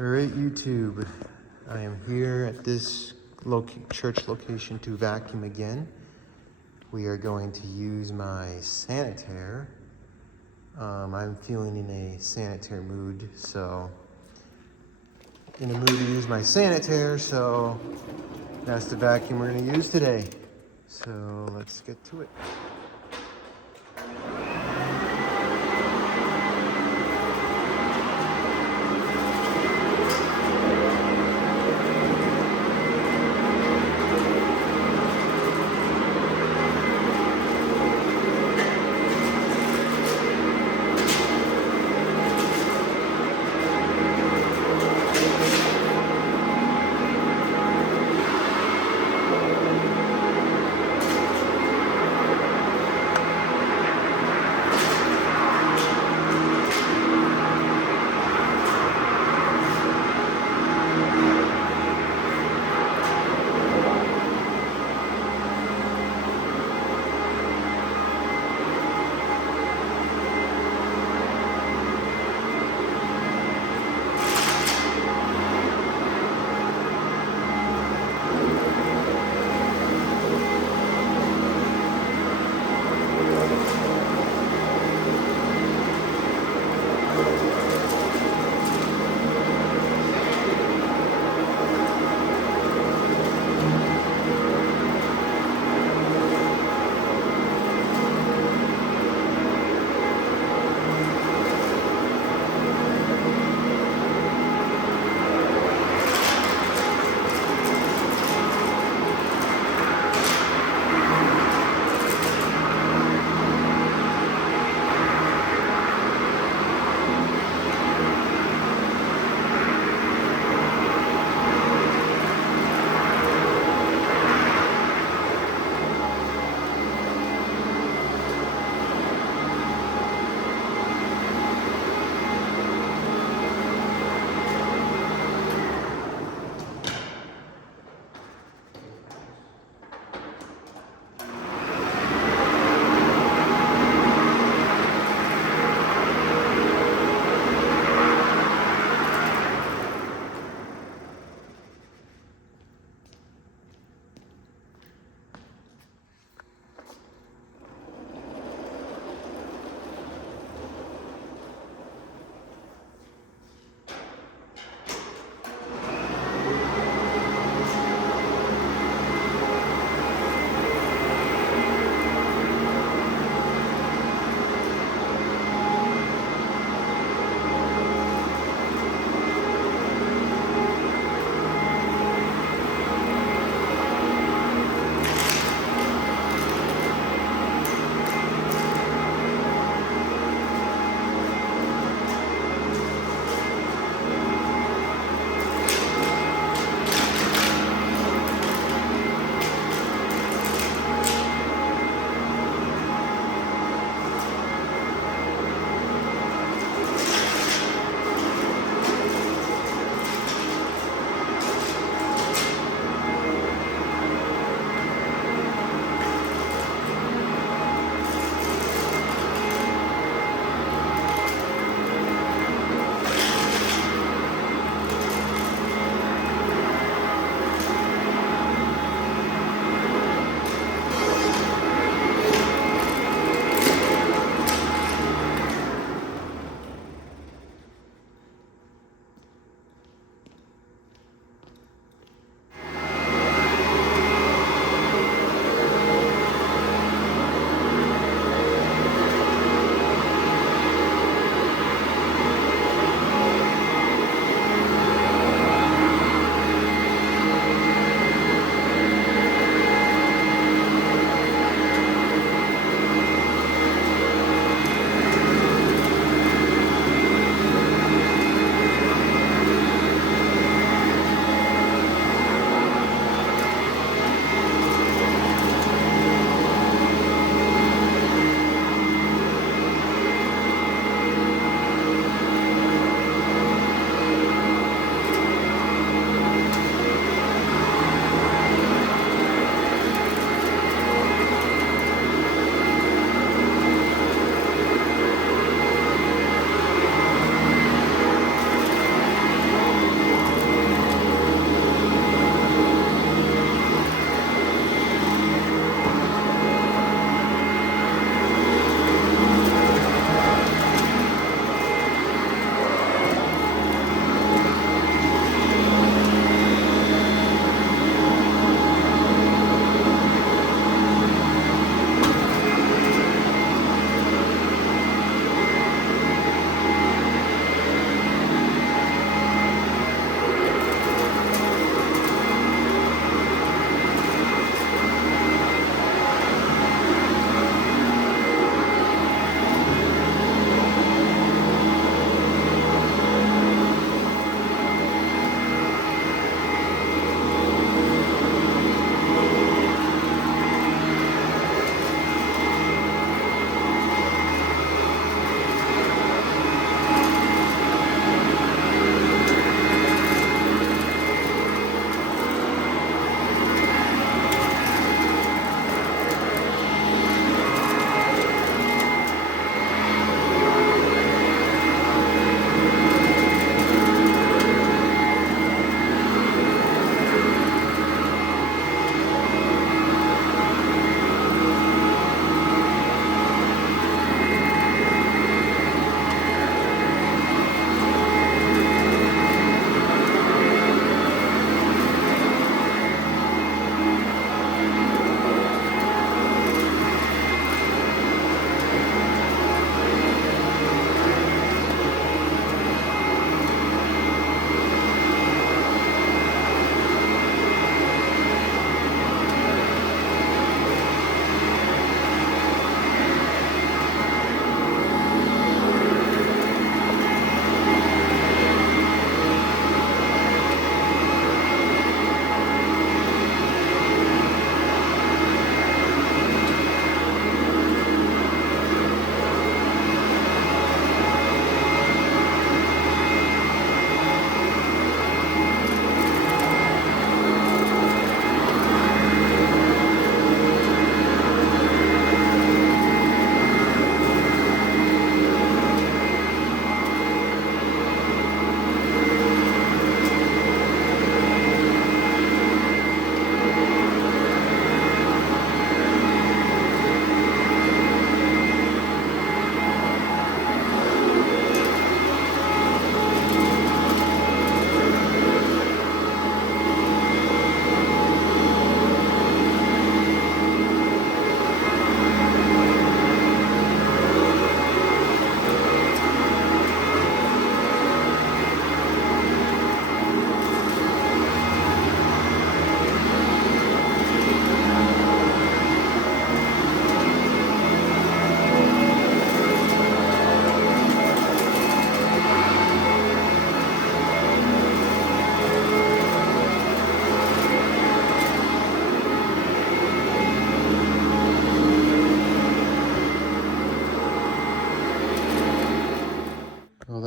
Alright, YouTube, I am here at this church location to vacuum again. We are going to use my Sanitaire. I'm feeling in a Sanitaire mood, so in a mood to use my Sanitaire, so that's the vacuum we're going to use today. So let's get to it.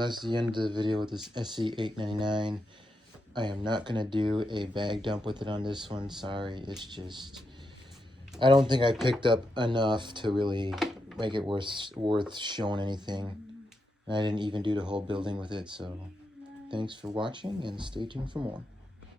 that's the end of the video with this SC899. I am not going to do a bag dump with it on this one. Sorry, it's just... I don't think I picked up enough to really make it worth showing anything. And I didn't even do the whole building with it, so thanks for watching and stay tuned for more.